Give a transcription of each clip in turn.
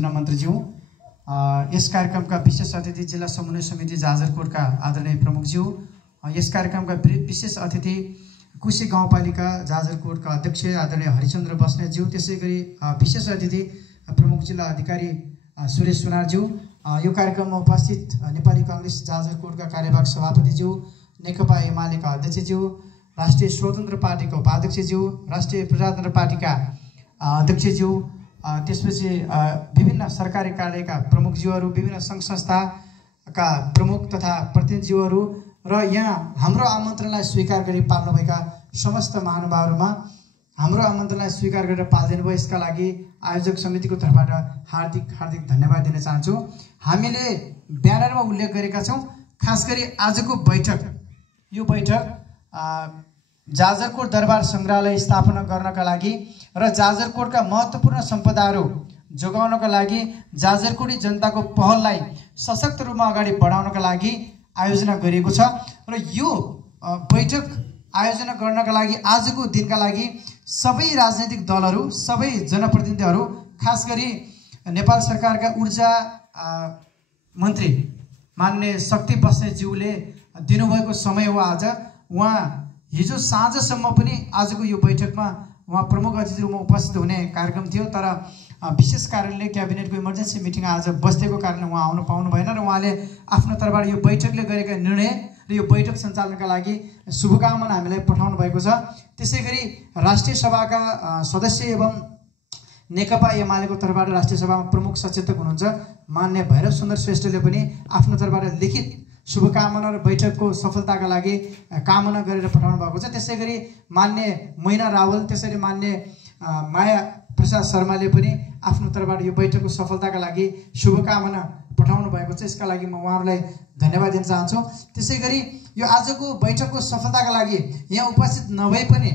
योजना मन्त्रीज्यू, यस कार्यक्रमका विशेष अतिथि जिल्ला समन्वय समिति जाजरकोटका आदरणीय प्रमुखज्यू, यस कार्यक्रमका विशेष अतिथि कुशे गाउँपालिका जाजरकोटका अध्यक्ष आदरणीय हरिचन्द्र बस्नेतज्यू, त्यसैगरी विशेष अतिथि प्रमुख जिल्ला अधिकारी सुरेश सुनारज्यू, यो कार्यक्रममा उपस्थित नेपाली कांग्रेस जाजरकोटका कार्यवाहक सभापतिज्यू, नेकपा एमालेका अध्यक्षज्यू, राष्ट्रिय स्वतन्त्र पार्टीका उपाध्यक्षज्यू, राष्ट्रिय प्रजातन्त्र पार्टीका अध्यक्षज्यू, त्यसपछि विभिन्न सरकारी कार्यालयका प्रमुखज्यूहरू, विभिन्न सङ्घ संस्थाका प्रमुख तथा प्रतिनिधिज्यूहरू र यहाँ हाम्रो आमन्त्रणलाई स्वीकार गरी पाल्नुभएका समस्त महानुभावहरूमा हाम्रो आमन्त्रणलाई स्वीकार गरेर पाल्दिनु भयो, यसका लागि आयोजक समितिको तर्फबाट हार्दिक धन्यवाद दिन चाहन्छु। हामीले ब्यानरमा उल्लेख गरेका छौँ, खास गरी आजको बैठक, यो बैठक जाजरकोट दरबार सङ्ग्रहालय स्थापना गर्नका लागि र जाजरकोटका महत्त्वपूर्ण सम्पदाहरू जोगाउनका लागि जाजरकोटी जनताको पहललाई सशक्त रूपमा अगाडि बढाउनका लागि आयोजना गरिएको छ र यो बैठक आयोजना गर्नका लागि आजको दिनका लागि सबै राजनैतिक दलहरू, सबै जनप्रतिनिधिहरू, खास गरी नेपाल सरकारका ऊर्जा मन्त्री माननीय शक्ति बस्नेतज्यूले दिनुभएको समय हो आज। उहाँ हिजो साँझसम्म पनि आजको यो बैठकमा उहाँ प्रमुख अतिथि रूपमा उपस्थित हुने कार्यक्रम थियो, तर विशेष कारणले क्याबिनेटको इमर्जेन्सी मिटिङ आज बस्देको कारणले उहाँ आउन पाउनु भएन र उहाँले आफ्नो तर्फबाट यो बैठकले गरेका निर्णय र यो बैठक सञ्चालनका लागि शुभकामना हामीलाई पठाउनु भएको छ। त्यसैगरी राष्ट्रिय सभाका सदस्य एवं नेकपा एमालेको तर्फबाट राष्ट्रिय सभामा प्रमुख सचेतक हुनुहुन्छ मान्य भैरव सुन्दर श्रेष्ठले पनि आफ्नो तर्फबाट लिखित शुभकामना र बैठकको सफलताका लागि कामना गरेर पठाउनु भएको छ। त्यसैगरी मान्य मैना रावल, त्यसरी मान्य माया प्रसाद शर्माले पनि आफ्नो तर्फबाट यो बैठकको सफलताका लागि शुभकामना पठाउनु भएको छ, यसका लागि म उहाँहरूलाई धन्यवाद दिन चाहन्छु। त्यसैगरी यो आजको बैठकको सफलताका लागि यहाँ उपस्थित नभए पनि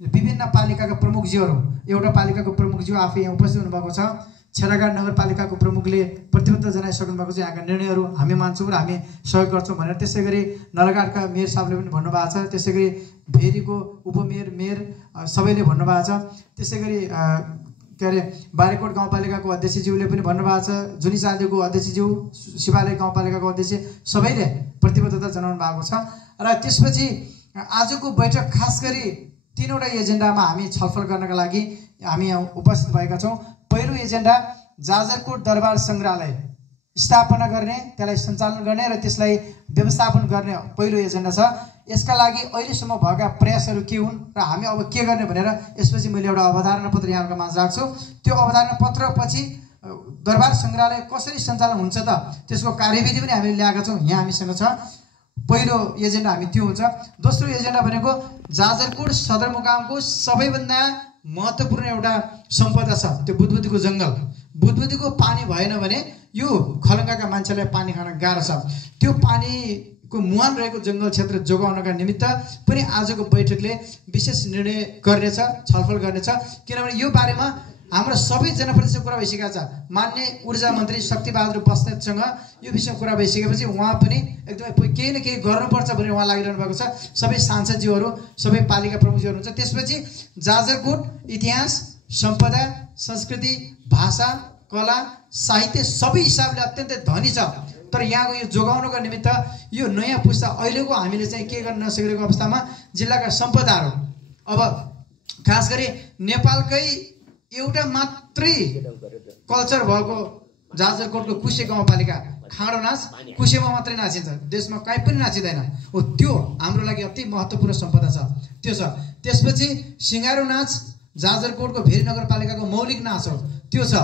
विभिन्न पालिकाका प्रमुखज्यूहरू, एउटा पालिकाको प्रमुखज्यू आफै यहाँ उपस्थित हुनुभएको छ, छेराघाट नगरपालिकाको प्रमुखले प्रतिबद्धता जनाइसक्नु भएको छ यहाँका निर्णयहरू हामी मान्छौँ र हामी सहयोग गर्छौँ भनेर। त्यसैगरी नलगाटका मेयर साहबले पनि भन्नुभएको छ, त्यसैगरी भेरीको उपमेयर, मेयर सबैले भन्नुभएको छ, त्यसैगरी के अरे बारेकोट गाउँपालिकाको अध्यक्षज्यूले पनि भन्नुभएको छ, जुनी चाँदीको अध्यक्षज्यू, शिवालय गाउँपालिकाको अध्यक्ष सबैले प्रतिबद्धता जनाउनु भएको छ। र त्यसपछि आजको बैठक खास गरी तीनवटा एजेन्डामा हामी छलफल गर्नका लागि हामी यहाँ उपस्थित भएका छौँ। पहिलो एजेन्डा जाजरकोट दरबार सङ्ग्रहालय स्थापना गर्ने, त्यसलाई सञ्चालन गर्ने र त्यसलाई व्यवस्थापन गर्ने पहिलो एजेन्डा छ। यसका लागि अहिलेसम्म भएका प्रयासहरू के हुन् र हामी अब के गर्ने भनेर यसपछि मैले एउटा अवधारणा पत्र यहाँको माझ राख्छु। त्यो अवधारणा पत्र पछि दरबार सङ्ग्रहालय कसरी सञ्चालन हुन्छ त त्यसको कार्यविधि पनि हामीले ल्याएका छौँ, यहाँ हामीसँग छ। पहिलो एजेन्डा हामी त्यो हुन्छ। दोस्रो एजेन्डा भनेको जाजरकोट सदरमुकामको सबैभन्दा महत्त्वपूर्ण एउटा सम्पदा छ, त्यो बुद्धबुद्धीको जङ्गल। बुद्धबुद्धीको पानी भएन भने यो खलङ्गाका मान्छेलाई पानी खान गाह्रो छ। त्यो पानीको मुहान रहेको जङ्गल क्षेत्र जोगाउनका निमित्त पनि आजको बैठकले विशेष निर्णय गर्नेछ, छलफल गर्नेछ, किनभने यो बारेमा हाम्रो सबै जनप्रतिनिधिसँग कुरा भइसकेको छ। मान्य ऊर्जा मन्त्री शक्तिबहादुर बस्नेतसँग यो विषयमा कुरा भइसकेपछि उहाँ पनि एकदमै केही न केही गर्नुपर्छ भनेर उहाँ लागिरहनु भएको छ। सबै सांसदज्यूहरू, सबै पालिका प्रमुखज्यूहरू हुन्छ। त्यसपछि जाजरकोट इतिहास, सम्पदा, संस्कृति, भाषा, कला, साहित्य सबै हिसाबले अत्यन्तै धनी छ, तर यहाँको यो जोगाउनको निमित्त यो नयाँ पुस्ता अहिलेको हामीले चाहिँ के गर्न नसकेको अवस्थामा जिल्लाका सम्पदाहरू, अब खास गरी नेपालकै एउटा मात्रै कल्चर भएको जाजरकोटको कुशे गाउँपालिका खाँडो नाच कुशेमा मात्रै नाचिन्छ, देशमा कहीँ पनि नाचिँदैन हो, त्यो हाम्रो लागि अति महत्त्वपूर्ण सम्पदा छ, त्यो छ। त्यसपछि सिङ्गारो नाच जाजरकोटको भेरी नगरपालिकाको मौलिक नाच हो, त्यो छ।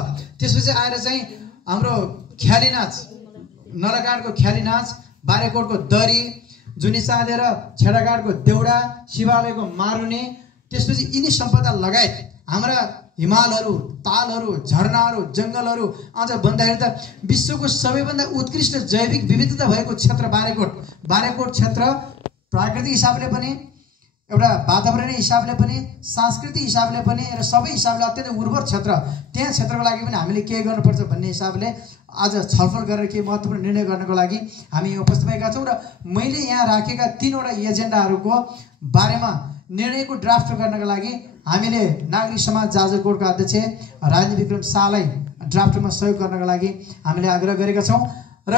त्यसपछि आएर चाहिँ हाम्रो ख्याली नाच, नलगाटको ख्याली नाच, बारेकोटको दरी, जुनी चाँदे र छेडाघाटको देउडा, शिवालयको मारुनी, त्यसपछि यिनी सम्पदा लगायत हाम्रा हिमालहरू, तालहरू, झरनाहरू, जङ्गलहरू, अझ भन्दाखेरि त विश्वको सबैभन्दा उत्कृष्ट जैविक विविधता भएको क्षेत्र बारेकोट क्षेत्र प्राकृतिक हिसाबले पनि, एउटा वातावरणीय हिसाबले पनि, सांस्कृतिक हिसाबले पनि र सबै हिसाबले अत्यन्तै उर्वर क्षेत्र। त्यहाँ क्षेत्रको लागि पनि हामीले के गर्नुपर्छ भन्ने हिसाबले आज छलफल गरेर के महत्त्वपूर्ण निर्णय गर्नको लागि हामी उपस्थित भएका छौँ। र मैले यहाँ राखेका तीनवटा एजेन्डाहरूको बारेमा निर्णयको ड्राफ्ट गर्नका लागि हामीले नागरिक समाज जाजरकोटका अध्यक्ष राजेन्द्र विक्रम शाहलाई ड्राफ्टमा सहयोग गर्नका लागि हामीले आग्रह गरेका छौँ। र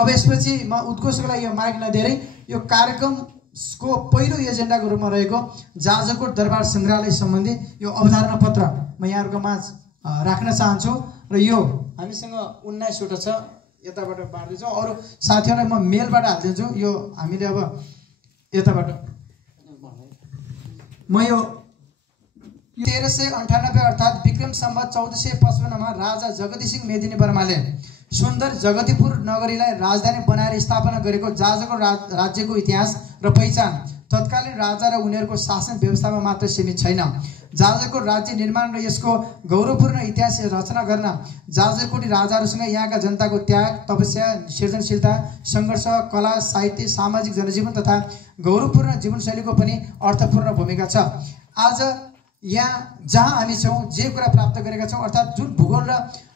अब यसपछि म उद्घोषको लागि यो माग नदिएरै यो कार्यक्रमको पहिलो एजेन्डाको रूपमा रहेको जाजरकोट दरबार सङ्ग्रहालय सम्बन्धी यो अवधारणा पत्र म यहाँहरूको माझ राख्न चाहन्छु। र यो हामीसँग 19वटा छ, यताबाट बाँड्दैछौँ। अरू साथीहरूलाई म मेलबाट हालिदिन्छु। यो हामीले अब यताबाट म यो 1398 अर्थात् विक्रम सम्वत 1455 राजा जगती सिंह मेदिनी वर्माले सुन्दर जगतीपुर नगरीलाई राजधानी बनाएर स्थापना गरेको जाजरकोट राज्यको इतिहास र पहिचान तत्कालीन राजा र उनीहरूको शासन व्यवस्थामा मात्र सीमित छैन। जाजरकोट राज्य निर्माण र यसको गौरवपूर्ण इतिहास रचना गर्न जाजरकोटी राजाहरूसँग यहाँका जनताको त्याग, तपस्या, सृजनशीलता, सङ्घर्ष, कला, साहित्य, सामाजिक जनजीवन तथा गौरवपूर्ण जीवनशैलीको पनि अर्थपूर्ण भूमिका छ। आज यहाँ जहाँ हामी छौँ, जे कुरा प्राप्त गरेका छौँ, अर्थात् जुन भूगोल र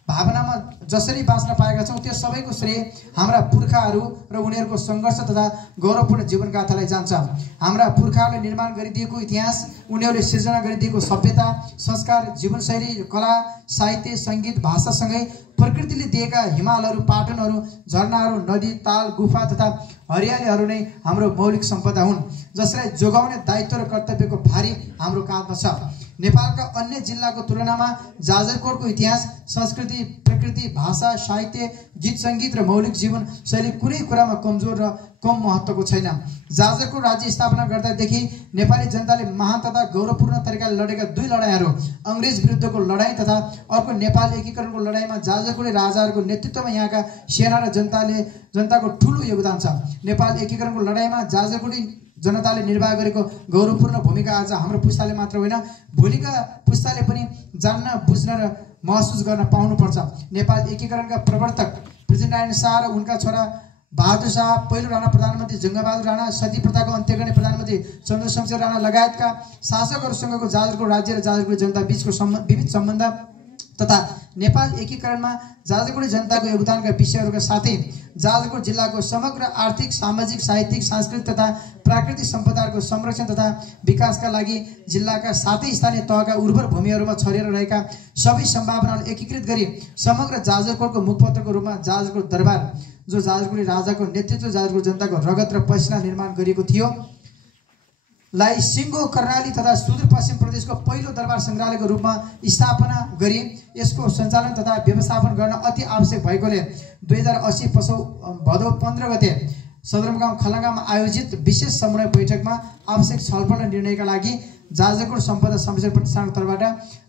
भावनामा जसरी बाँच्न पाएका छौँ, त्यो सबैको श्रेय हाम्रा पुर्खाहरू र उनीहरूको सङ्घर्ष तथा गौरवपूर्ण जीवनगाथालाई जान्छ। हाम्रा पुर्खाहरूले निर्माण गरिदिएको इतिहास, उनीहरूले सिर्जना गरिदिएको सभ्यता, संस्कार, जीवनशैली, कला, साहित्य, सङ्गीत, भाषासँगै प्रकृतिले दिएका हिमालहरू, पाटनहरू, झरनाहरू, नदी, ताल, गुफा तथा हरियालीहरू नै हाम्रो मौलिक सम्पदा हुन्, जसलाई जोगाउने दायित्व र कर्तव्यको भारी हाम्रो काँधमा छ। नेपालका अन्य जिल्लाको तुलनामा जाजरकोटको इतिहास, संस्कृति, प्रकृति, भाषा, साहित्य, गीत सङ्गीत र मौलिक जीवन शैली कुनै कुरामा कमजोर र कम महत्त्वको छैन। जाजरकोट राज्य स्थापना गर्दादेखि नेपाली जनताले महान तथा गौरवपूर्ण तरिकाले लडेका दुई लडाइँहरू, अङ्ग्रेज विरुद्धको लडाइँ तथा अर्को नेपाल एकीकरणको लडाइँमा जाजरकोटे राजाहरूको नेतृत्वमा यहाँका सेना र जनताको ठुलो योगदान छ। नेपाल एकीकरणको लडाइँमा जाजरकोटी जनताले निर्वाह गरेको गौरवपूर्ण भूमिका आज हाम्रो पुस्ताले मात्र होइन, भोलिका पुस्ताले पनि जान्न, बुझ्न र महसुस गर्न पाउनुपर्छ। नेपाल एकीकरणका प्रवर्तक पृथ्वीनारायण शाह र उनका छोरा बहादुर शाह, पहिलो राणा प्रधानमन्त्री जङ्गबहादुर राणा, सती प्रथाको अन्त्य गर्ने प्रधानमन्त्री चन्द्रशमशेर राणा लगायतका शासकहरूसँगको जाजरकोट राज्य र जाजरकोट जनता बीचको विविध सम्बन्ध तथा नेपाल एकीकरणमा जाजरकोटी जनताको योगदानका विषयहरूका साथै जाजरकोट जिल्लाको समग्र आर्थिक, सामाजिक, साहित्यिक, सांस्कृतिक तथा प्राकृतिक सम्पदाहरूको संरक्षण तथा विकासका लागि जिल्लाका साथै स्थानीय तहका उर्वर भूमिहरूमा छरिएर रहेका सबै सम्भावनाहरू एकीकृत गरी समग्र जाजरकोटको मुखपत्रको रूपमा जाजरकोट दरबार, जो जाजरकोटी राजाको नेतृत्व, जाजरकोट जनताको रगत र पसिना निर्माण गरिएको थियो, लाई सिङ्गो, कर्णाली तथा सुदूरपश्चिम प्रदेशको पहिलो दरबार सङ्ग्रहालयको रूपमा स्थापना गरी यसको सञ्चालन तथा व्यवस्थापन गर्न अति आवश्यक भएकोले 2080 भदौ 15 गते सदरमुकाम खलङ्गामा आयोजित विशेष समन्वय बैठकमा आवश्यक छलफल र निर्णयका लागि जाजरकोट सम्पदा संरक्षण प्रतिष्ठानको तर्फबाट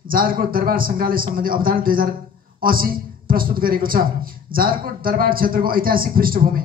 जाजरकोट दरबार सङ्ग्रहालय सम्बन्धी अवधारणा 2080 प्रस्तुत गरेको छ। जाजरकोट दरबार क्षेत्रको ऐतिहासिक पृष्ठभूमि।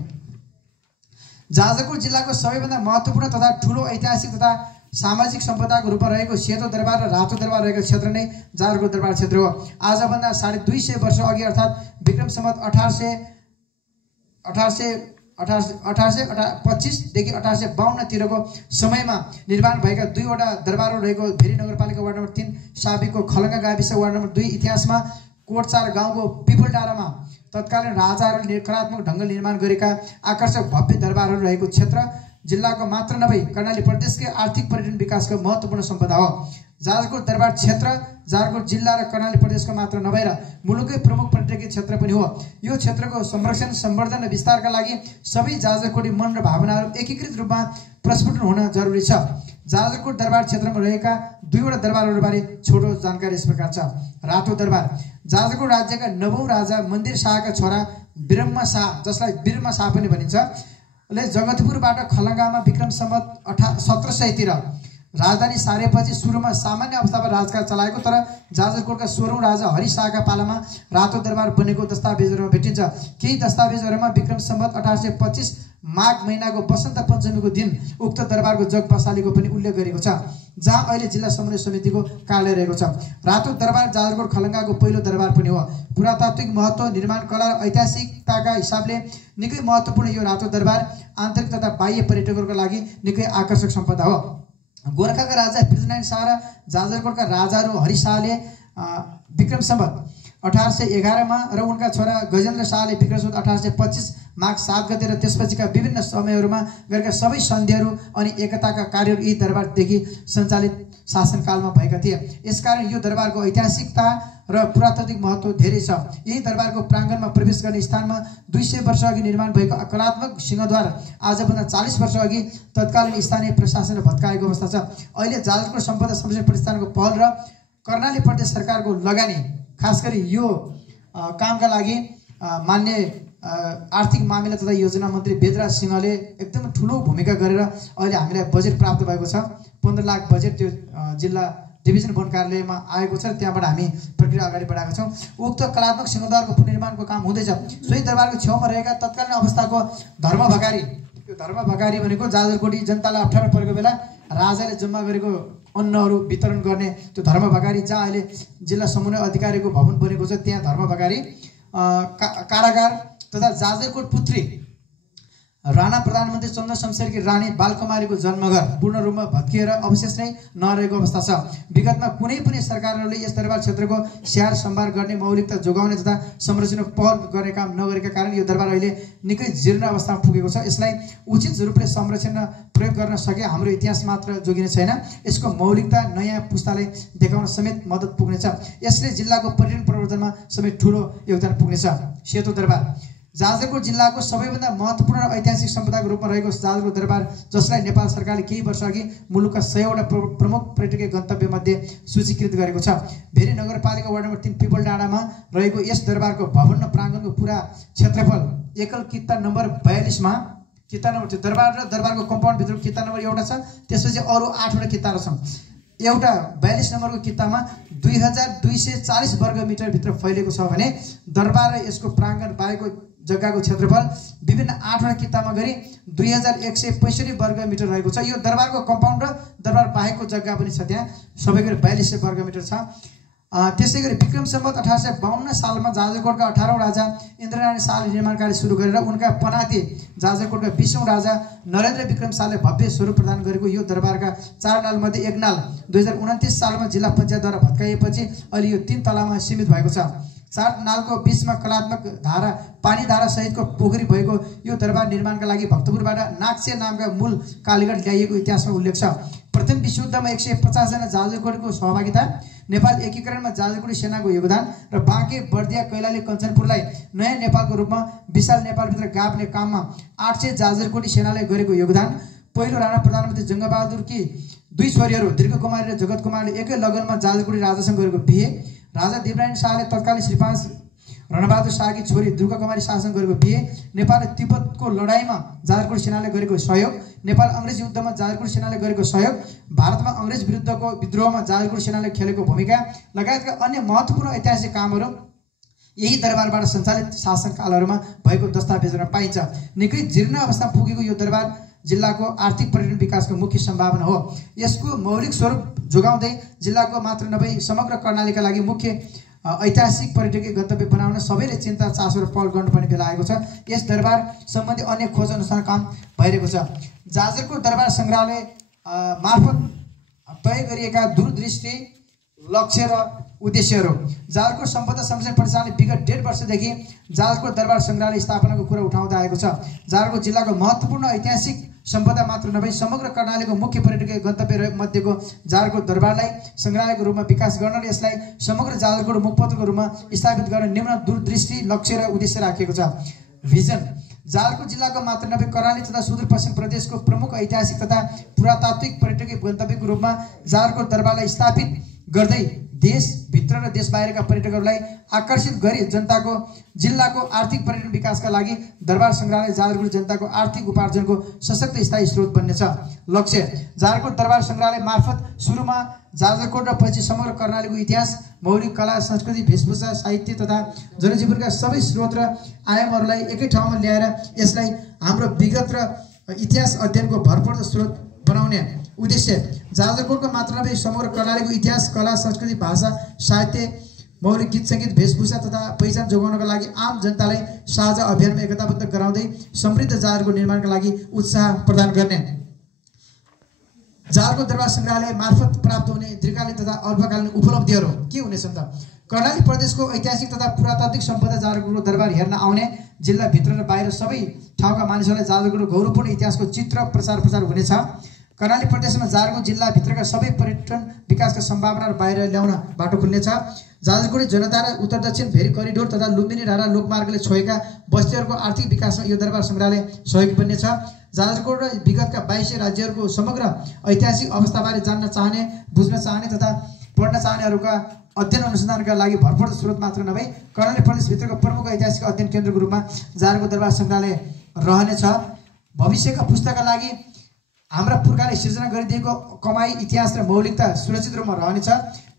जाजरकोट जिल्लाको सबैभन्दा महत्त्वपूर्ण तथा ठुलो ऐतिहासिक तथा सामाजिक सम्पदाको रूपमा रहेको सेतो दरबार र रातो दरबार रहेको क्षेत्र नै जाजरकोट दरबार क्षेत्र हो। आजभन्दा 250 वर्ष अघि अर्थात् विक्रम सम्वत 1825 देखि 1852 तिरको समयमा निर्माण भएका दुईवटा दरबारहरू रहेको भेरी नगरपालिका वार्ड नम्बर 3 साबिकको खलङ्गा गाविस वार्ड नम्बर 2 इतिहासमा कोटचार गाउँको पिपलडाँडामा तत्कालीन राजाहरूले कलात्मक ढङ्गले निर्माण गरेका आकर्षक भव्य दरबारहरू रहेको क्षेत्र जिल्लाको मात्र नभई कर्णाली प्रदेशकै आर्थिक पर्यटन विकासको महत्त्वपूर्ण सम्पदा हो। जाजरकोट दरबार क्षेत्र जाजरकोट जिल्ला र कर्णाली प्रदेशको मात्र नभएर मुलुककै प्रमुख पर्यटकीय क्षेत्र पनि हो। यो क्षेत्रको संरक्षण, सम्वर्धन र विस्तारका लागि सबै जाजरकोटी मन र भावनाहरू एकीकृत रूपमा प्रस्फुटन हुन जरुरी छ। जाजरकोट दरबार क्षेत्रमा रहेका दुईवटा दरबारहरूबारे छोटो जानकारी यस प्रकार छ। रातो दरबार जाजरकोट राज्यका 9औं राजा मन्दिर शाहका छोरा बिरम्मा शाह, जसलाई बिरमा शाह पनि भनिन्छ, ले जगतपुरबाट खलङ्गामा विक्रम सम्वत 1700 तिर राजधानी सारेपछि सुरुमा सामान्य अवस्थामा राजकाज चलाएको, तर जाजरकोटका 16औं राजा हरि शाहका पालामा रातो दरबार बनेको दस्तावेजहरूमा भेटिन्छ। केही दस्तावेजहरूमा विक्रम सम्वत 1825 माघ महिनाको वसन्त पञ्चमीको दिन उक्त दरबारको जग बसालीको पनि उल्लेख गरेको छ, जहाँ अहिले जिल्ला समन्वय समितिको कार्यालय रहेको छ। रातो दरबार जाजरकोट खलङ्गाको पहिलो दरबार पनि हो। पुरातात्विक महत्त्व, निर्माण कला र ऐतिहासिकताका हिसाबले निकै महत्त्वपूर्ण यो रातो दरबार आन्तरिक तथा बाह्य पर्यटकहरूको लागि निकै आकर्षक सम्पदा हो। गोर्खाका राजा पृथ्वीनारायण शाह र जाजरकोटका राजाहरू हरि शाहले विक्रम सम्वत 1811 मा र उनका छोरा गजेन्द्र शाहले विक्रमसम्वत 1825 माघ 7 गते र त्यसपछिका विभिन्न समयहरूमा गरेका सबै सन्धिहरू अनि एकताका कार्यहरू यी दरबारदेखि सञ्चालित शासनकालमा भएका थिए। यसकारण यो दरबारको ऐतिहासिकता र पुरातात्विक महत्त्व धेरै छ। यही दरबारको प्राङ्गणमा प्रवेश गर्ने स्थानमा 200 वर्ष अघि निर्माण भएको कलात्मक सिंहद्वार आजभन्दा 40 वर्ष अघि तत्कालीन स्थानीय प्रशासनले भत्काएको अवस्था छ। अहिले जाजरकोट सम्पदा संरक्षण प्रतिष्ठानको पहल र कर्णाली प्रदेश सरकारको लगानी खास गरी यो कामका लागि मान्य आर्थिक मामिला तथा योजना मन्त्री वेदराज सिंहले एकदम ठुलो भूमिका गरेर अहिले हामीलाई बजेट प्राप्त भएको छ। 15 लाख बजेट त्यो जिल्ला डिभिजन वन कार्यालयमा आएको छ। त्यहाँबाट हामी प्रक्रिया अगाडि बढाएका छौँ। उक्त कलात्मक सिंहद्वारको पुनर्निर्माणको काम हुँदैछ। सोही दरबारको छेउमा रहेका तत्कालीन अवस्थाको धर्मभकारी, त्यो धर्मभकारी भनेको जाजरकोटी जनतालाई अप्ठ्यारो परेको बेला राजाले जम्मा गरेको अन्नहरू वितरण गर्ने त्यो धर्मभकारी, जहाँ अहिले जिल्ला समन्वय अधिकारीको भवन बनेको छ त्यहाँ धर्मभकारी कारागार तथा जाजरकोट पुत्री राणा प्रधानमन्त्री चन्द्र शमशेरकी रानी बालकुमारीको जन्मघर पूर्ण रूपमा भत्किएर अवशेष नै नरहेको अवस्था छ। विगतमा कुनै पनि सरकारहरूले यस दरबार क्षेत्रको स्याहार सम्भार गर्ने, मौलिकता जोगाउने तथा संरक्षणको पहल गर्ने काम नगरेका कारण यो दरबार अहिले निकै जीर्ण अवस्थामा पुगेको छ। यसलाई उचित रूपले संरक्षण र प्रयोग गर्न सके हाम्रो इतिहास मात्र जोगिने छैन, यसको मौलिकता नयाँ पुस्तालाई देखाउन समेत मद्दत पुग्नेछ। यसले जिल्लाको पर्यटन प्रवर्धनमा समेत ठुलो योगदान पुग्नेछ। सेतो दरबार जाजरकोट जिल्लाको सबैभन्दा महत्त्वपूर्ण ऐतिहासिक सम्पदाको रूपमा रहेको जाजरकोट दरबार, जसलाई नेपाल सरकारले केही वर्ष अघि मुलुकका 100वटा प्रमुख पर्यटकीय गन्तव्यमध्ये सूचीकृत गरेको छ। भेरी नगरपालिका वार्ड नम्बर 3 पिपल डाँडामा रहेको यस दरबारको भवन र प्राङ्गणको पुरा क्षेत्रफल एकल किता नम्बर 42 मा किता नम्बर त्यो दरबार र दरबारको कम्पाउन्ड भित्रको किता नम्बर एउटा छ। त्यसपछि अरू 8वटा किताहरू छन्। एउटा 42 नम्बरको कितामा 2240 वर्ग मिटर भित्र फैलेको छ भने दरबार र यसको प्राङ्गण बाहेकको जग्गाको क्षेत्रफल विभिन्न 8वटा कितामा गरी 2165 वर्ग मिटर रहेको छ। यो दरबारको कम्पाउन्ड र दरबार बाहेकको जग्गा पनि छ, त्यहाँ सबै गरी 4200 वर्ग मिटर छ। त्यसै गरी विक्रम सम्वत 1852 सालमा जाजरकोटका 18औं राजा इन्द्रनारायण शाहले निर्माण कार्य सुरु गरेर उनका पनाती जाजरकोटका 20औं राजा नरेन्द्र विक्रम शाहले भव्य स्वरूप प्रदान गरेको यो दरबारका 4 नालमध्ये एक नाल 2029 सालमा जिल्ला पञ्चायतद्वारा भत्काइएपछि अहिले यो 3 तलामा सीमित भएको छ। 4 नालको बीचमा कलात्मक धारा पानी धारा सहितको पोखरी भएको यो दरबार निर्माणका लागि भक्तपुरबाट नाक्से नामका मूल कालीगढ ल्याइएको इतिहासमा उल्लेख छ। प्रथम विश्वयुद्धमा 150 जना जाजरकोटको सहभागिता, नेपाल एकीकरणमा जाजरकोटी सेनाको योगदान र बाँके बर्दिया कैलाली कञ्चनपुरलाई नयाँ नेपालको रूपमा विशाल नेपालभित्र गाप्ने काममा 800 जाजरकोटी सेनाले गरेको योगदान, पहिलो राणा प्रधानमन्त्री जङ्गबहादुरकी 2 छोरीहरू दीर्घ कुमारी र जगत कुमारले एकै लगनमा जाजरकोटी राजासँग गरेको बिहे, राजा देवनारायण शाहले तत्कालीन श्री 5 रणबहादुर शाहकी छोरी दुर्गा कुमारी शाहसँग गरेको बिहे, नेपाल र तिब्बतको लडाईँमा जाजरकोट सेनाले गरेको सहयोग, नेपाल अङ्ग्रेज युद्धमा जाजरकोट सेनाले गरेको सहयोग, भारतमा अङ्ग्रेज विरुद्धको विद्रोहमा जाजरकोट सेनाले खेलेको भूमिका लगायतका अन्य महत्त्वपूर्ण ऐतिहासिक कामहरू यही दरबारबाट सञ्चालित शासनकालहरूमा भएको दस्तावेजमा पाइन्छ। निकै जीर्ण अवस्थामा पुगेको यो दरबार जिल्लाको आर्थिक पर्यटन विकासको मुख्य सम्भावना हो। यसको मौलिक स्वरूप जोगाउँदै जिल्लाको मात्र नभई समग्र कर्णालीका लागि मुख्य ऐतिहासिक पर्यटकीय गन्तव्य बनाउन सबैले चिन्ता चासो र पहल गर्नुपर्ने बेला आएको छ। यस दरबार सम्बन्धी अन्य खोज अनुसार काम भइरहेको छ। जाजरकोट दरबार सङ्ग्रहालय मार्फत तय गरिएका दूरदृष्टि लक्ष्य र उद्देश्यहरू। जाजरकोट सम्पदा संरक्षण प्रतिष्ठानले विगत 1.5 वर्षदेखि जाजरकोट दरबार सङ्ग्रहालय स्थापनाको कुरा उठाउँदै आएको छ। जाजरकोट जिल्लाको महत्त्वपूर्ण ऐतिहासिक सम्पदा मात्र नभई समग्र कर्णालीको मुख्य पर्यटकीय गन्तव्य मध्येको जाजरकोट दरबारलाई सङ्ग्रहालयको रूपमा विकास गर्न र यसलाई समग्र जाजरकोट मुखपत्रको रूपमा स्थापित गर्न निम्न दूरदृष्टि लक्ष्य र उद्देश्य राखिएको छ। भिजन जाजरकोट जिल्लाको मात्र नभई कर्णाली तथा सुदूरपश्चिम प्रदेशको प्रमुख ऐतिहासिक तथा पुरातात्विक पर्यटकीय गन्तव्यको रूपमा जाजरकोट दरबारलाई स्थापित गर्दै देशभित्र र देश बाहिरका पर्यटकहरूलाई आकर्षित गरी जिल्लाको आर्थिक पर्यटन विकासका लागि दरबार सङ्ग्रहालय जाजरकोट जनताको आर्थिक उपार्जनको सशक्त स्थायी स्रोत बन्नेछ। लक्ष्य जाजरकोट दरबार सङ्ग्रहालय मार्फत सुरुमा जाजरकोट र पछि समग्र कर्णालीको इतिहास, मौलिक कला, संस्कृति, वेशभूषा, साहित्य तथा जनजीवनका सबै स्रोत र आयामहरूलाई एकै ठाउँमा ल्याएर यसलाई हाम्रो विगत र इतिहास अध्ययनको भरपर्दो स्रोत बनाउने उद्देश्य। जाजरकोटको मात्र नभई समग्र कर्णालीको इतिहास, कला, संस्कृति, भाषा, साहित्य, मौलिक गीत सङ्गीत, वेशभूषा तथा पहिचान जोगाउनका लागि आम जनतालाई साझा अभियानमा एकताबद्ध गराउँदै समृद्ध जाजरकोट निर्माणका लागि उत्साह प्रदान गर्ने। जाजरकोट दरबार सङ्ग्रहालय मार्फत प्राप्त हुने दीर्घकालीन तथा अल्पकालीन उपलब्धिहरू के हुनेछन् त? कर्णाली प्रदेशको ऐतिहासिक तथा पुरातात्विक सम्पदा जाजरकोटको दरबार हेर्न आउने जिल्लाभित्र र बाहिर सबै ठाउँका मानिसहरूलाई जाजरकोटको गौरवपूर्ण इतिहासको चित्र प्रचार हुनेछ। कर्णाली प्रदेशमा जाजरकोट जिल्लाभित्रका सबै पर्यटन विकासका सम्भावनाहरू बाहिर ल्याउन बाटो खुल्नेछ। जाजरकोटी जनता र उत्तर दक्षिण भेरी करिडोर तथा लुम्बिनी रारा लोकमार्गले छोएका बस्तीहरूको आर्थिक विकासमा यो दरबार सङ्ग्रहालय सहयोगी बन्नेछ। जाजरकोट र विगतका 22 राज्यहरूको समग्र ऐतिहासिक अवस्थाबारे जान्न चाहने, बुझ्न चाहने तथा पढ्न चाहनेहरूका अध्ययन अनुसन्धानका लागि भरपर्दो स्रोत मात्र नभई कर्णाली प्रदेशभित्रको प्रमुख ऐतिहासिक अध्ययन केन्द्रको रूपमा जाजरकोट दरबार सङ्ग्रहालय रहनेछ। भविष्यका पुस्ताका लागि हाम्रा पुर्खाले सिर्जना गरिदिएको कमाई, इतिहास र मौलिकता सुरक्षित रूपमा रहनेछ।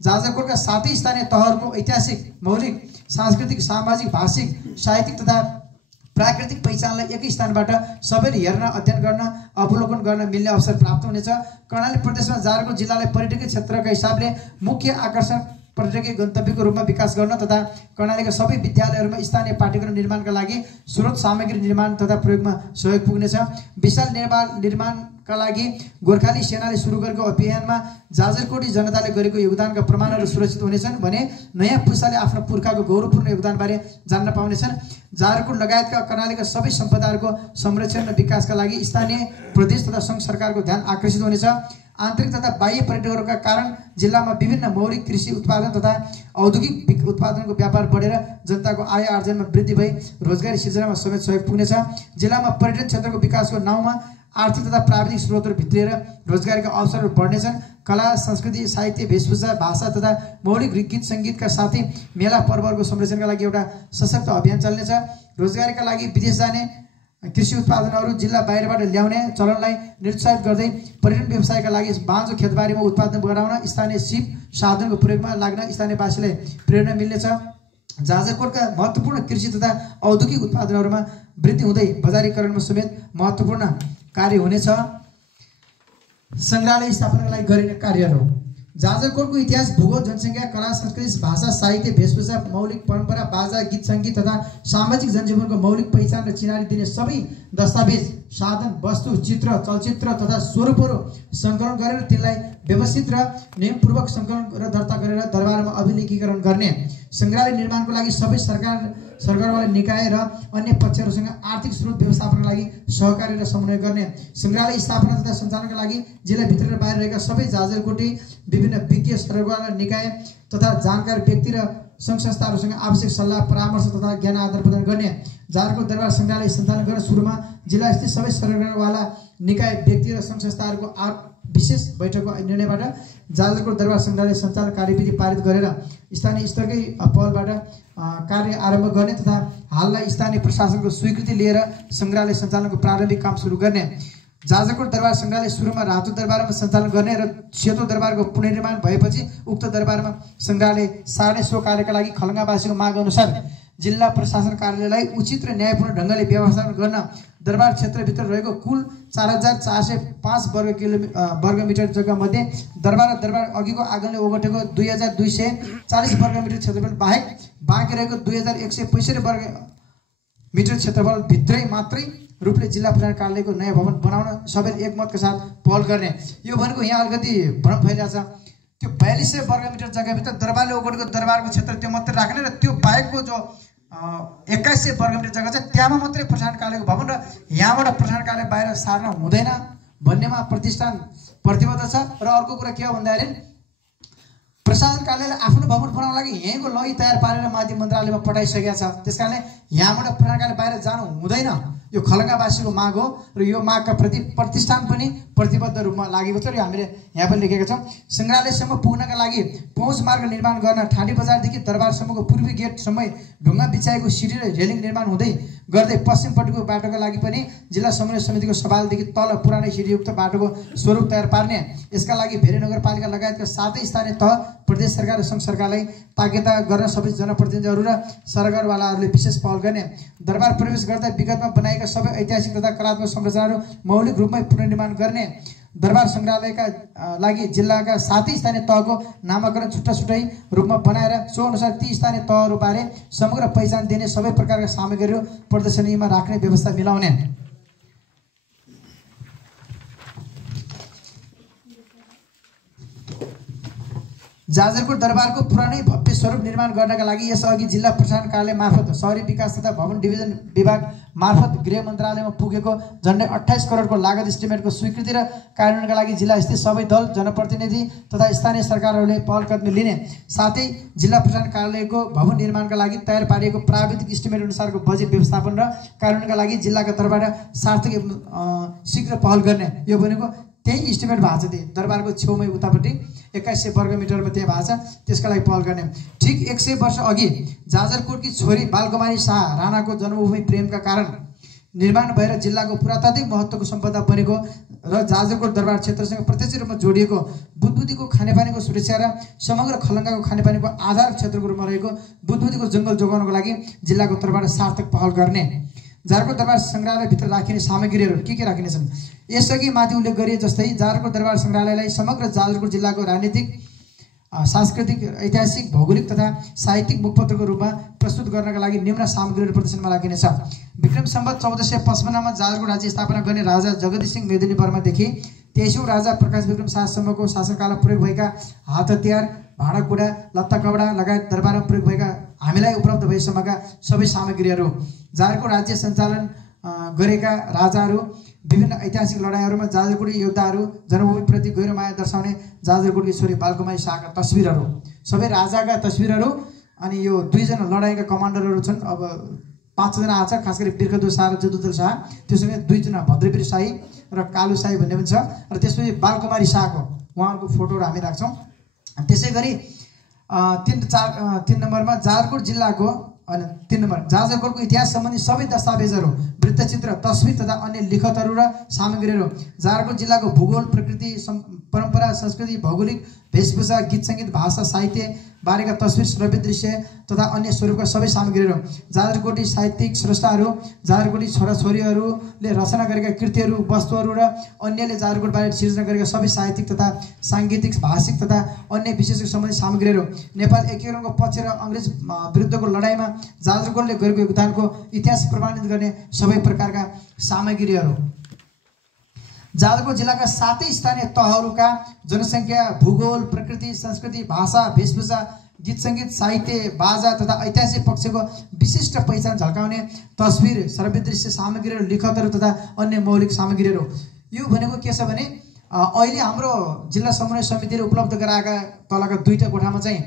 जाजरकोटका सातै स्थानीय तहहरूको ऐतिहासिक, मौलिक, सांस्कृतिक, सामाजिक, भाषिक, साहित्यिक तथा प्राकृतिक पहिचानलाई एकै स्थानबाट सबैले हेर्न, अध्ययन गर्न, अवलोकन गर्न मिल्ने अवसर प्राप्त हुनेछ। कर्णाली प्रदेशमा जाजरकोट जिल्लालाई पर्यटकीय क्षेत्रका हिसाबले मुख्य आकर्षण पर्यटकीय गन्तव्यको रूपमा विकास गर्न तथा कर्णालीका सबै विद्यालयहरूमा स्थानीय पाठ्यक्रम निर्माणका लागि स्रोत सामग्री निर्माण तथा प्रयोगमा सहयोग पुग्नेछ। विशाल निर्माणका लागि गोर्खाली सेनाले सुरु गरेको अभियानमा जाजरकोटी जनताले गरेको योगदानका प्रमाणहरू सुरक्षित हुनेछन् भने नयाँ पुस्ताले आफ्नो पुर्खाको गौरवपूर्ण योगदानबारे जान्न पाउनेछन्। जाजरकोट लगायतका कर्णालीका सबै सम्पदाहरूको संरक्षण र विकासका लागि स्थानीय, प्रदेश तथा सङ्घ सरकारको ध्यान आकर्षित हुनेछ। आन्तरिक तथा बाह्य पर्यटकहरूका कारण जिल्लामा विभिन्न मौलिक कृषि उत्पादन तथा औद्योगिक उत्पादनको व्यापार बढेर जनताको आय आर्जनमा वृद्धि भई रोजगारी सिर्जनामा समेत सहयोग पुग्नेछ। जिल्लामा पर्यटन क्षेत्रको विकासको नाउँमा आर्थिक तथा प्राविधिक स्रोतहरू भित्रिएर रोजगारीका अवसरहरू बढ्नेछन्। कला, संस्कृति, साहित्य, वेशभूषा, भाषा तथा मौलिक गीत सङ्गीतका साथै मेला पर्वहरूको संरक्षणका लागि एउटा सशक्त अभियान चल्नेछ। रोजगारीका लागि विदेश जाने कृषि उत्पादनहरू जिल्ला बाहिरबाट ल्याउने चलनलाई निरुत्साहित गर्दै पर्यटन व्यवसायका लागि बाँझो खेतबारीमा उत्पादन बढाउन, स्थानीय सिप साधनको प्रयोगमा लाग्न स्थानीयवासीलाई प्रेरणा मिल्नेछ। जाजरकोटका महत्त्वपूर्ण कृषि तथा औद्योगिक उत्पादनहरूमा वृद्धि हुँदै बजारीकरणमा समेत महत्त्वपूर्ण कार्य हुनेछ। सङ्ग्रहालय स्थापनाका लागि गरिने कार्यहरू: जाजरकोटको इतिहास, भूगोल, जनसङ्ख्या, कला, संस्कृति, भाषा, साहित्य, वेशभूषा, मौलिक परम्परा, बाजा, गीत सङ्गीत तथा सामाजिक जनजीवनको मौलिक पहिचान र चिनारी दिने सबै दस्तावेज, साधन, वस्तु, चित्र, चलचित्र तथा स्वरूपहरू सङ्कलन गरेर तिनलाई व्यवस्थित र नियमपूर्वक सङ्कलन र दर्ता गरेर दरबारमा अभिलेखीकरण गर्ने। सङ्ग्रहालय निर्माणको लागि सबै सरकारवाला निकाय र अन्य पक्षहरूसँग आर्थिक स्रोत व्यवस्थापनका लागि सहकारी र समन्वय गर्ने। सङ्ग्रहालय स्थापना तथा सञ्चालनका लागि जिल्लाभित्र र बाहिर रहेका सबै जाजरकोटी विभिन्न विज्ञ सरकारवाला निकाय तथा जानकार व्यक्ति र सङ्घ संस्थाहरूसँग आवश्यक सल्लाह, परामर्श तथा ज्ञान आदान प्रदान गर्ने। जाजरकोट दरबार सङ्ग्रहालय सञ्चालन गर्न सुरुमा जिल्लास्थित सबै सरकारवाला निकाय, व्यक्ति र सङ्घ संस्थाहरूको विशेष बैठकको निर्णयबाट जाजरकोट दरबार सङ्ग्रहालय सञ्चालन कार्यविधि पारित गरेर स्थानीय स्तरकै पहलबाट कार्य आरम्भ गर्ने तथा हाललाई स्थानीय प्रशासनको स्वीकृति लिएर सङ्ग्रहालय सञ्चालनको प्रारम्भिक काम सुरु गर्ने। जाजरकोट दरबार सङ्ग्रहालय सुरुमा रातो दरबारमा सञ्चालन गर्ने र सेतो दरबारको पुनर्निर्माण भएपछि उक्त दरबारमा सङ्ग्रहालय सार्ने सो कार्यका लागि खलङ्गावासीको माग अनुसार जिल्ला प्रशासन कार्यालयलाई उचित र न्यायपूर्ण ढङ्गले व्यवस्थापन गर्न दरबार क्षेत्रभित्र रहेको कुल 4405 वर्गमिटर जग्गामध्ये दरबार र दरबार अघिको आँगनले ओगटेको 2240 वर्गमिटर क्षेत्रफल बाहेक बाँकी रहेको 2165 वर्गमिटर क्षेत्रफल भित्रै मात्रै रूपले जिल्ला प्रशासन कार्यालयको नयाँ भवन बनाउन सबैले एकमतका साथ पहल गर्ने। यो भनेको यहाँ अलिकति भ्रम फैलिएको छ। त्यो 4200 वर्गमिटर जग्गाभित्र दरबारले ओगटेको दरबारको क्षेत्र त्यो मात्रै राख्ने र त्यो बाहेकको जो 2100 वर्गमिटर जग्गा छ त्यहाँमा मात्रै प्रशासन कार्यालयको भवन र यहाँबाट प्रशासन कार्यालय बाहिर सार्न हुँदैन भन्नेमा प्रतिष्ठान प्रतिबद्ध छ। र अर्को कुरा के हो भन्दाखेरि प्रशासन कार्यालयले आफ्नो भवन बनाउन लागि यहीँको लगी तयार पारेर माथि मन्त्रालयमा पठाइसकेको छ। त्यसकारणले यहाँबाट प्रशासन कार्यालय बाहिर जानु हुँदैन। यो खलङ्गावासीको माग हो र यो मागका प्रति प्रतिष्ठान पनि प्रतिबद्ध रूपमा लागेको छ र हामीले यहाँ पनि लेखेका छौँ। सङ्ग्रहालयसम्म पुग्नका लागि पहुँच मार्ग निर्माण गर्न ठाडी बजारदेखि दरबारसम्मको पूर्वी गेटसम्म ढुङ्गा बिछाएको सिडी र रेलिङ निर्माण हुँदै गर्दै पश्चिमपट्टिको बाटोको लागि पनि जिल्ला समन्वय समितिको सभालदेखि तल पुरानै सिडीयुक्त बाटोको स्वरूप तयार पार्ने। यसका लागि भेरी नगरपालिका लगायतका सातै स्थानीय तह, प्रदेश सरकार र सङ्घ सरकारलाई ताकेता गर्न सबै जनप्रतिनिधिहरू र सरकारवालाहरूले विशेष पहल गर्ने। दरबार प्रवेश गर्दा विगतमा बनाएका सबै ऐतिहासिक तथा कलात्मक संरचनाहरू मौलिक रूपमै पुनर्निर्माण गर्ने। दरबार सङ्ग्रहालयका लागि जिल्लाका सातै स्थानीय तहको नामाकरण छुट्टै रूपमा बनाएर सो अनुसार ती स्थानीय तहहरूबारे समग्र पहिचान दिने सबै प्रकारका सामग्रीहरू प्रदर्शनीमा राख्ने व्यवस्था मिलाउने। जाजरकोट दरबारको पुरानै भव्य स्वरूप निर्माण गर्नका लागि यसअघि जिल्ला प्रशासन कार्यालय मार्फत शहरी विकास तथा भवन डिभिजन विभाग मार्फत गृह मन्त्रालयमा पुगेको झन्डै 28 करोडको लागत इस्टिमेटको स्वीकृति र कार्यान्वयनका लागि जिल्ला स्थित सबै दल जनप्रतिनिधि तथा स्थानीय सरकारहरूले पहल कदमी लिने साथै जिल्ला प्रशासन कार्यालयको भवन निर्माणका लागि तयार पारिएको प्राविधिक इस्टिमेट अनुसारको बजेट व्यवस्थापन र कार्यान्वयनका लागि जिल्लाका तर्फबाट सार्थक शीघ्र पहल गर्ने यो भनेको त्यही इस्टिमेट भएको छ। दरबारको छेउमै उतापट्टि 2100 वर्ग मिटरमा त्यहाँ भएको छ, त्यसका लागि पहल गर्ने। ठिक 100 वर्ष अघि जाजरकोटकी छोरी बालकुमारी शाह राणाको जन्मभूमि प्रेमका कारण निर्माण भएर जिल्लाको पुरातात्विक महत्त्वको सम्पदा बनेको र जाजरकोट दरबार क्षेत्रसँग प्रत्यक्ष रूपमा जोडिएको बुद्धबुद्धीको खानेपानीको सुरक्षा र समग्र खलङ्गाको खानेपानीको आधार क्षेत्रको रूपमा रहेको बुद्धबुद्धीको जङ्गल जोगाउनको लागि जिल्लाको तर्फबाट सार्थक पहल गर्ने। जाजरकोट दरबार सङ्ग्रहालयभित्र राखिने सामग्रीहरू के राखिने छन्? यसअघि माथि उल्लेख गरिए जस्तै जाजरकोट दरबार सङ्ग्रहालयलाई समग्र जाजरकोट जिल्लाको राजनीतिक, सांस्कृतिक, ऐतिहासिक, भौगोलिक तथा साहित्यिक मुखपत्रको रूपमा प्रस्तुत गर्नका लागि निम्न सामग्रीहरू प्रदर्शनमा राखिनेछ। विक्रम सम्वत 1455 मा जाजरकोट राज्य स्थापना गर्ने राजा जगदीश सिंह मेदिनी वर्मादेखि 23औं राजा प्रकाश विक्रम शाहसम्मको शासनकालमा प्रयोग भएका हात हतियार, भाँडाकुँडा, लत्ता कपडा लगायत दरबारमा प्रयोग भएका हामीलाई उपलब्ध भएसम्मका सबै सामग्रीहरू, जाजरकोट राज्य सञ्चालन गरेका राजाहरू, विभिन्न ऐतिहासिक लडाइँहरूमा जाजरकोटी योद्धाहरू, जन्मभूमिप्रति गहिरो माया दर्शाउने जाजरकोटकी छोरी बालकुमारी शाहका तस्बिरहरू, सबै राजाका तस्बिरहरू। अनि यो 2 जना लडाइँका कमान्डरहरू छन्। अब 5 जना आछ, खास गरी बिर्खदो शाह र जदुदल शाह, त्योसँगै 2 जना भद्रवीर शाही र कालु शाही भन्ने पनि छ। र त्यसपछि बालकुमारी शाहको उहाँहरूको फोटोहरू हामी राख्छौँ। त्यसै गरी 3 नम्बरमा जाजरकोट जिल्लाको अनि 3 नम्बर जाजरकोटको इतिहास सम्बन्धी सबै दस्तावेजहरू, वृत्तचित्र, तस्बिर तथा अन्य लिखतहरू र सामग्रीहरू, जाजरकोट जिल्लाको भूगोल, प्रकृति, परम्परा, संस्कृति, भौगोलिक, वेशभूषा, गीत सङ्गीत, भाषा, साहित्य बारेका तस्बिर, श्रव्य दृश्य तथा अन्य स्वरूपका सबै सामग्रीहरू, जाजरकोटी साहित्यिक स्रष्टाहरू, जाजरकोटी छोराछोरीहरूले रचना गरेका कृतिहरू, वस्तुहरू र अन्यले जाजरकोटबारे सिर्जना गरेका सबै साहित्यिक तथा साङ्गीतिक, भाषिक तथा अन्य विशेष सम्बन्धी सामग्रीहरू, नेपाल एकीकरणको पक्ष र अङ्ग्रेज विरुद्धको लडाइँमा जाजरकोटले गरेको योगदानको इतिहास प्रमाणित गर्ने सबै प्रकारका सामग्रीहरू, जाजरकोट जिल्लाका 7 स्थानीय तहहरूका जनसङ्ख्या, भूगोल, प्रकृति, संस्कृति, भाषा, वेशभूषा, गीत सङ्गीत, साहित्य, बाजा तथा ऐतिहासिक पक्षको विशिष्ट पहिचान झल्काउने तस्बिर, श्रव्य दृश्य सामग्रीहरू, लिखतहरू तथा अन्य मौलिक सामग्रीहरू। यो भनेको के छ भने अहिले हाम्रो जिल्ला समन्वय समितिले उपलब्ध गराएका तलका 2टा कोठामा चाहिँ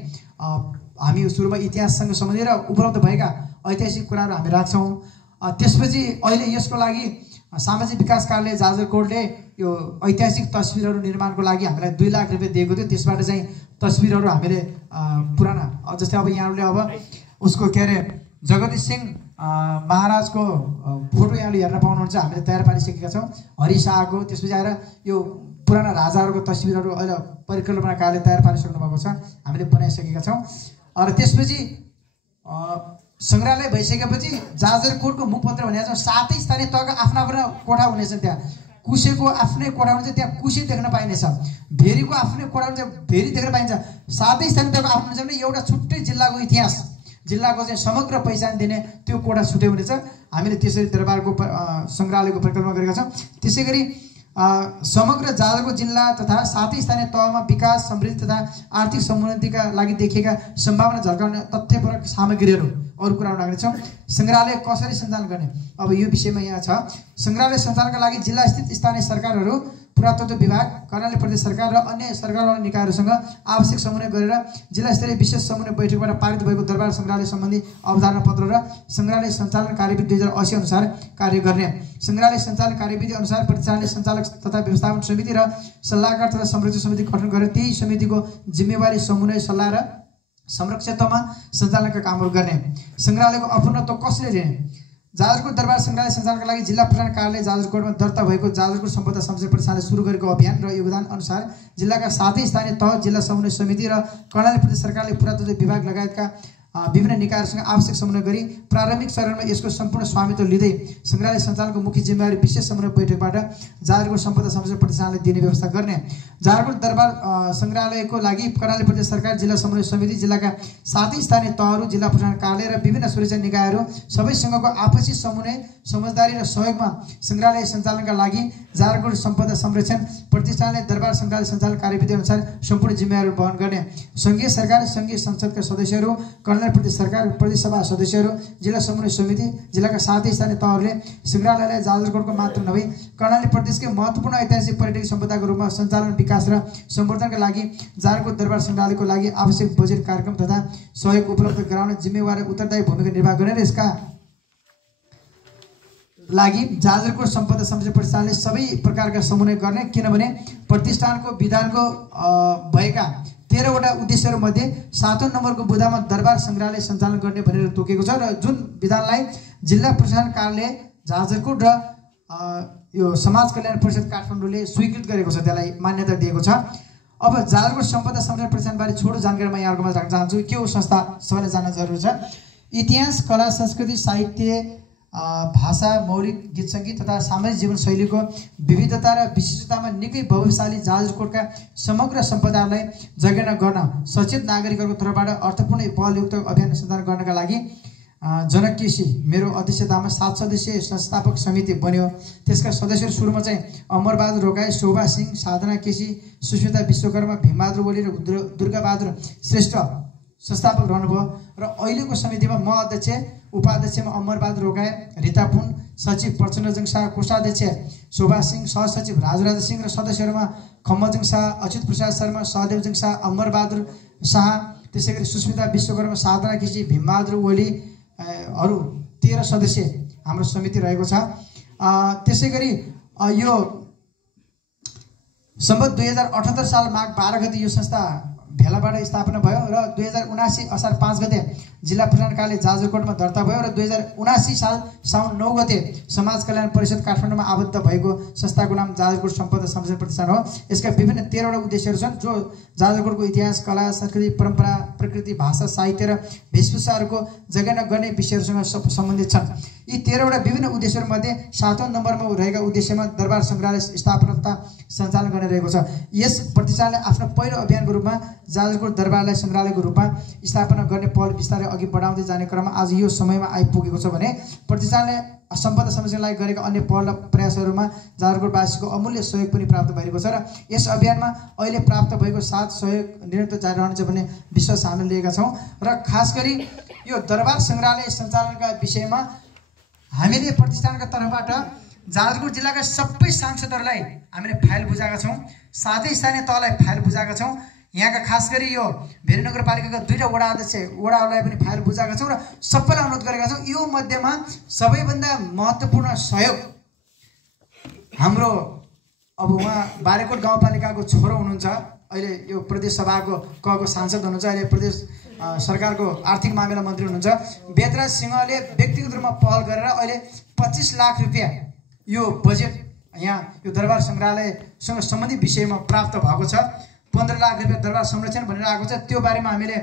हामी सुरुमा इतिहाससँग सम्बन्धित र उपलब्ध भएका ऐतिहासिक कुराहरू हामी राख्छौँ। त्यसपछि अहिले यसको लागि सामाजिक विकास कार्यालय जाजरकोटले यो ऐतिहासिक तस्बिरहरू निर्माणको लागि हामीलाई 2 लाख रुपियाँ दिएको थियो। त्यसबाट चाहिँ तस्बिरहरू हामीले पुराना, जस्तै अब यहाँले अब उसको के अरे जगदीश सिंह महाराजको फोटो यहाँले हेर्न पाउनुहुन्छ, हामीले तयार पारिसकेका छौँ। हरि शाहको, त्यसपछि आएर यो पुराना राजाहरूको तस्बिरहरू अहिले परिकल्पना कार्यालय तयार पारिसक्नु भएको छ, हामीले बनाइसकेका छौँ। र त्यसपछि सङ्ग्रहालय भइसकेपछि जाजरकोटको मुखपत्र भनेको छ 7 स्थानीय तहका आफ्ना आफ्ना कोठा हुनेछन्। त्यहाँ कुशेको आफ्नै कोठा हुन्छ, त्यहाँ कुशे देख्न पाइनेछ। भेरीको आफ्नै कोठा हुन्छ, भेरी देख्न पाइन्छ। 7 स्थानीय तहको आफ्नो हुन्छ भने एउटा छुट्टै जिल्लाको इतिहास, जिल्लाको चाहिँ समग्र पहिचान दिने त्यो कोठा छुट्टै हुनेछ। हामीले त्यसरी दरबारको सङ्ग्रहालयको परिकल्पना गरेका छौँ। त्यसै गरी समग्र जाजरकोट जिल्ला तथा 7 स्थानीय तहमा विकास, समृद्धि तथा आर्थिक समुन्नतिका लागि देखिएका सम्भावना झल्काउने तथ्यपरक सामग्रीहरू, अरू कुराहरू राख्नेछौँ। सङ्ग्रहालय कसरी सञ्चालन गर्ने, अब यो विषयमा यहाँ छ। सङ्ग्रहालय सञ्चालनका लागि जिल्ला स्थित स्थानीय सरकारहरू, पुरातत्व विभाग, कर्णाली प्रदेश सरकार र अन्य सरकारवाला निकायहरूसँग आवश्यक समन्वय गरेर जिल्ला स्तरीय विशेष समन्वय बैठकबाट पारित भएको दरबार सङ्ग्रहालय सम्बन्धी अवधारणा पत्र र सङ्ग्रहालय सञ्चालन कार्यविधि 2080 अनुसार कार्य गर्ने। सङ्ग्रहालय सञ्चालन कार्यविधि अनुसार प्रतिष्ठानले सञ्चालक तथा व्यवस्थापन समिति र सल्लाहकार तथा संरक्षण समिति गठन गरेर त्यही समितिको जिम्मेवारी समन्वय, सल्लाह र संरक्षकत्वमा सञ्चालनका कामहरू गर्ने। सङ्ग्रहालयको अपूर्णत्व कसले दिने? जाजरकोट दरबार सङ्ग्रहालय सञ्चालनका लागि जिल्ला प्रशासन कार्यालय जाजरकोटमा दर्ता भएको जाजरकोट सम्पदा संरक्षण प्रतिष्ठानले सुरु गरेको अभियान र योगदान अनुसार जिल्लाका 7 स्थानीय तह, जिल्ला समन्वय समिति र कर्णाली प्रदेश सरकारले पुरातत्व विभाग लगायतका विभिन्न निकायहरूसँग आवश्यक समन्वय गरी प्रारम्भिक चरणमा यसको सम्पूर्ण स्वामित्व लिँदै सङ्ग्रहालय सञ्चालनको मुख्य जिम्मेवारी विशेष समन्वय बैठकबाट जाजरकोट सम्पदा संरक्षण प्रतिष्ठानले दिने व्यवस्था गर्ने। जाजरकोट दरबार सङ्ग्रहालयको लागि कर्णाली प्रदेश सरकार, जिल्ला समन्वय समिति, जिल्लाका 7 स्थानीय तहहरू, जिल्ला प्रशासन कार्यालय र विभिन्न सुरक्षा निकायहरू सबैसँगको आपसी समन्वय, समझदारी र सहयोगमा सङ्ग्रहालय सञ्चालनका लागि जाजरकोट सम्पदा संरक्षण प्रतिष्ठानले दरबार सङ्ग्रहालय सञ्चालन कार्यविधि अनुसार सम्पूर्ण जिम्मेवारी वहन गर्ने। सङ्घीय सरकार, सङ्घीय संसदका सदस्यहरू, कर्णाली प्रदेश सरकार, प्रदेश सभा सदस्यहरू, जिल्ला समन्वय समिति, जिल्लाका 7 स्थानीय तहहरूले सङ्ग्रहालयलाई जाजरकोटको मात्र नभई कर्णाली प्रदेशकै महत्त्वपूर्ण ऐतिहासिक पर्यटकीय सम्पदाको रूपमा सञ्चालन, विकास र सम्वर्धनका लागि जाजरकोट दरबार सङ्ग्रहालयको लागि आवश्यक बजेट कार्यक्रम तथा सहयोग उपलब्ध गराउने जिम्मेवार उत्तरदायी भूमिका निर्वाह गर्ने र यसका लागि जाजरकोट सम्पदा संरक्षण प्रतिष्ठानले सबै प्रकारका समन्वय गर्ने। किनभने प्रतिष्ठानको विधानको भएका 13 वटा उद्देश्यहरू मध्ये 7औं नम्बरको बुँदामा दरबार सङ्ग्रहालय सञ्चालन गर्ने भनेर तोकेको छ र जुन विधानलाई जिल्ला प्रशासन कार्यालय जाजरकोट र यो समाज कल्याण परिषद काठमाडौँले स्वीकृत गरेको छ, त्यसलाई मान्यता दिएको छ। अब जाजरकोट सम्पदा संरक्षण प्रतिष्ठानबारे छोटो जानकारी म यहाँहरुमा राख्न चाहन्छु। के हो संस्था सबैले जान्न जरुरी छ। इतिहास, कला, संस्कृति, साहित्य, भाषा, मौलिक गीत सङ्गीत तथा सामाजिक जीवन शैलीको विविधता र विशिष्टतामा निकै प्रभावशाली जाजरकोटका समग्र सम्पदालाई जगेर्ना गर्न सचेत नागरिकहरूको तर्फबाट अर्थपूर्ण पहलयुक्त अभियान सञ्चालन गर्नका लागि जनक केसी मेरो अध्यक्षतामा 7 सदस्यीय संस्थापक समिति बन्यो। त्यसका सदस्यहरू सुरुमा चाहिँ अमरबहादुर रोकाई, शोभा सिंह, साधना केसी, सुस्मिता विश्वकर्मा, भीमबहादुर ओली र दुर्गाबहादुर श्रेष्ठ संस्थापक रहनुभयो र अहिलेको समितिमा म अध्यक्ष, उपाध्यक्षमा अमरबहादुर रोकाई, रिता पुन, सचिव प्रचण्डजङ शाह, कोषाध्यक्ष शोभा सिंह, सहसचिव राजुराजा सिंह र सदस्यहरूमा खम्मजङ शाह, अच्युत प्रसाद शर्मा, सहदेवजङ शाह, अमरबहादुर शाह, त्यसैगरी सुस्मिता विश्वकर्मा, साधना केसी, भीमबहादुर ओली अरु 13 सदस्य हाम्रो समिति रहेको छ। त्यसैगरी यो सम्बत 2078 साल माघ 12 गते यो संस्था भेलाबाट स्थापना भयो र 2079 असार 5 गते जिल्ला प्रशासन कार्यालय जाजरकोटमा दर्ता भयो र 2079 साल साउन 9 गते समाज कल्याण परिषद काठमाडौँमा आबद्ध भएको संस्थाको नाम जाजरकोट सम्पदा संरक्षण प्रतिष्ठान हो। यसका विभिन्न 13 वटा उद्देश्यहरू छन् जो जाजरकोटको इतिहास, कला, संस्कृति, परम्परा, प्रकृति, भाषा, साहित्य र वेशभूषाहरूको जगेर्ना गर्ने विषयहरूसँग सम्बन्धित छन्। यी 13 वटा विभिन्न उद्देश्यहरू मध्ये 7औं नम्बरमा रहेका उद्देश्यमा दरबार सङ्ग्रहालय स्थापना तथा सञ्चालन गर्ने रहेको छ। यस प्रतिष्ठानले आफ्नो पहिलो अभियानको रूपमा जाजरकोट दरबारलाई सङ्ग्रहालयको रूपमा स्थापना गर्ने पहल बिस्तारै अघि बढाउँदै जाने क्रममा आज यो समयमा आइपुगेको छ भने प्रतिष्ठानले सम्पदा संरक्षणलाई गरेका अन्य पहल प्रयासहरूमा जाजरकोटवासीको अमूल्य सहयोग पनि प्राप्त भएको छ र यस अभियानमा अहिले प्राप्त भएको साथ सहयोग निरन्तर जारी रहनेछ भन्ने विश्वास हामीले लिएका छौँ। र खास गरी यो दरबार सङ्ग्रहालय सञ्चालनका विषयमा हामीले प्रतिष्ठानका तर्फबाट जाजरकोट जिल्लाका सबै सांसदहरूलाई हामीले फाइल बुझाएका छौँ, साथै स्थानीय तहलाई फाइल बुझाएका छौँ। यहाँका खास गरी यो भेरी नगरपालिकाका 2 वडा अध्यक्ष वडाहरूलाई पनि फाइल बुझाएका छौँ र सबैलाई अनुरोध गरेका छौँ। यो मध्येमा सबैभन्दा महत्त्वपूर्ण सहयोग हाम्रो अब उहाँ बारेकोट गाउँपालिकाको छोरो हुनुहुन्छ, अहिले यो प्रदेश सभाको कको सांसद हुनुहुन्छ, अहिले प्रदेश सरकारको आर्थिक मामिला मन्त्री हुनुहुन्छ, बेतराज सिंहले व्यक्तिगत रूपमा पहल गरेर अहिले 25 लाख रुपियाँ यो बजेट यहाँ यो दरबार सङ्ग्रहालयसँग सम्बन्धित विषयमा प्राप्त भएको छ। 15 लाख रुपियाँ दरबार संरक्षण भनेर आएको छ। त्यो बारेमा हामीले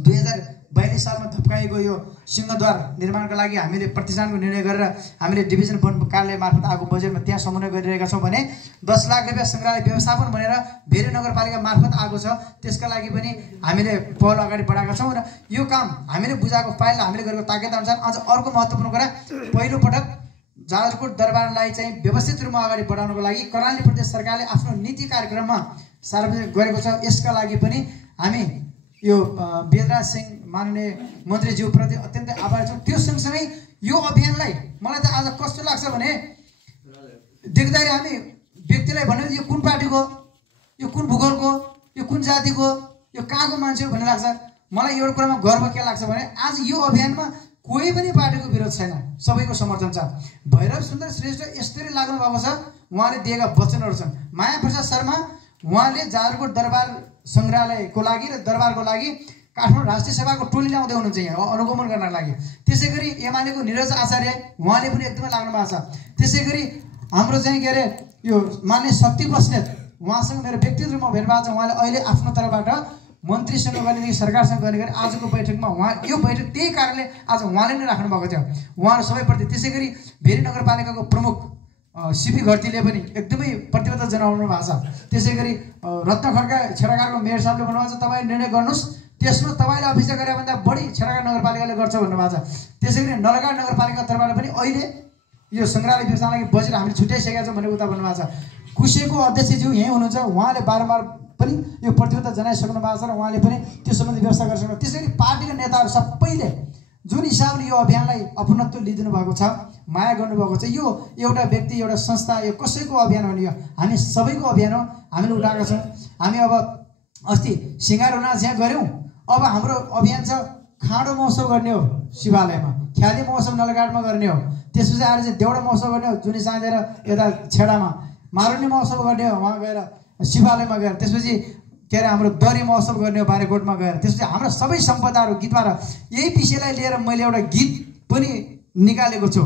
2042 सालमा थप्काएको यो सिंहद्वार निर्माणका लागि हामीले प्रतिष्ठानको निर्णय गरेर हामीले डिभिजन वन कार्यालय मार्फत आएको बजेटमा त्यहाँ समन्वय गरिरहेका छौँ भने 10 लाख रुपियाँ सङ्ग्रहालय व्यवस्थापन भनेर भेरी नगरपालिका मार्फत आएको छ। त्यसका लागि पनि हामीले पहल अगाडि बढाएका छौँ र यो काम हामीले बुझाएको फाइल हामीले गरेको ताकेता अनुसार अझ अर्को महत्त्वपूर्ण कुरा पहिलो पटक जाजरकोट दरबारलाई चाहिँ व्यवस्थित रूपमा अगाडि बढाउनको लागि कर्णाली प्रदेश सरकारले आफ्नो नीति कार्यक्रममा सार्वजनिक गरेको छ। यसका लागि पनि हामी यो बेदराज सिंह माननीय मन्त्रीज्यूप्रति अत्यन्तै आभारी छौँ। त्यो सँगसँगै यो अभियानलाई मलाई त आज कस्तो लाग्छ भने देख्दाखेरि हामी व्यक्तिलाई भन्यो यो कुन पार्टीको, यो कुन भूगोलको, यो कुन जातिको, यो कहाँको मान्छे हो भन्ने लाग्छ। मलाई एउटा कुरामा गर्व के लाग्छ भने आज यो अभियानमा कोही पनि पार्टीको विरोध छैन, सबैको समर्थन छ। भैरव सुन्दर श्रेष्ठ यस्तरी लाग्नु भएको छ, उहाँले दिएका वचनहरू छन्। माया प्रसाद शर्मा उहाँले जाजरकोट दरबार सङ्ग्रहालयको लागि र दरबारको लागि काठमाडौँ राष्ट्रिय सभाको टोली ल्याउँदै हुनुहुन्छ यहाँ अनुगमन गर्नको लागि। त्यसै गरी एमालेको निरज आचार्य उहाँले पनि एकदमै लाग्नु भएको छ। त्यसै गरी हाम्रो चाहिँ के अरे यो मान्य शक्ति बस्नेत उहाँसँग मेरो व्यक्तिगत रूपमा भेट भएको छ। उहाँले अहिले आफ्नो तर्फबाट मन्त्रीसँग गर्नेदेखि सरकारसँग गर्ने गरी आजको बैठकमा उहाँ यो बैठक त्यही कारणले आज उहाँले नै राख्नु भएको थियो उहाँहरू सबैप्रति। त्यसै गरी भेरी नगरपालिकाको प्रमुख सिपी घरतीले पनि एकदमै प्रतिबद्धता जनाउनु भएको छ। त्यसै गरी रत्नखड्का छेडागारको मेयर साहबले भन्नुभएको छ तपाईँ निर्णय गर्नुहोस्, त्यसमा तपाईँले अफिसले गरे भन्दा बढी छेडागार नगरपालिकाले गर्छ भन्नुभएको छ। त्यसै गरी नलगाड नगरपालिका तर्फबाट पनि अहिले यो सङ्ग्रहालय व्यवस्थाका लागि बजेट हामीले छुट्याइसकेका छौँ भनेको उता भन्नुभएको छ। कुसेको अध्यक्षज्यू यहीँ हुनुहुन्छ, उहाँले बारम्बार पनि यो प्रतिबद्धता जनाइसक्नु भएको छ र उहाँले पनि त्यो सम्बन्धी व्यवस्था गरिसक्नु। त्यसरी पार्टीका नेताहरू सबैले जुन हिसाबले यो अभियानलाई अपनत्व लिइदिनु भएको छ, माया गर्नुभएको छ, यो एउटा व्यक्ति एउटा संस्था यो कसैको अभियान हो नि, यो हामी सबैको अभियान हो। हामीले उठाएका छौँ। हामी अब अस्ति सिँगारो नाच यहाँ गऱ्यौँ, अब हाम्रो अभियान छ खाँडो महोत्सव गर्ने हो शिवालयमा, ख्याली महोत्सव नलगाडमा गर्ने हो, त्यसपछि आएर चाहिँ देउडा महोत्सव गर्ने हो जुनी साँधेर यता छेडामा, मारुनी महोत्सव गर्ने हो वहाँ गएर शिवालयमा गएर, त्यसपछि के अरे हाम्रो दरी महोत्सव गर्ने हो बारेकोटमा गएर, त्यसपछि हाम्रो सबै सम्पदाहरू गीतबाट यही विषयलाई लिएर मैले एउटा गीत पनि निकालेको छु।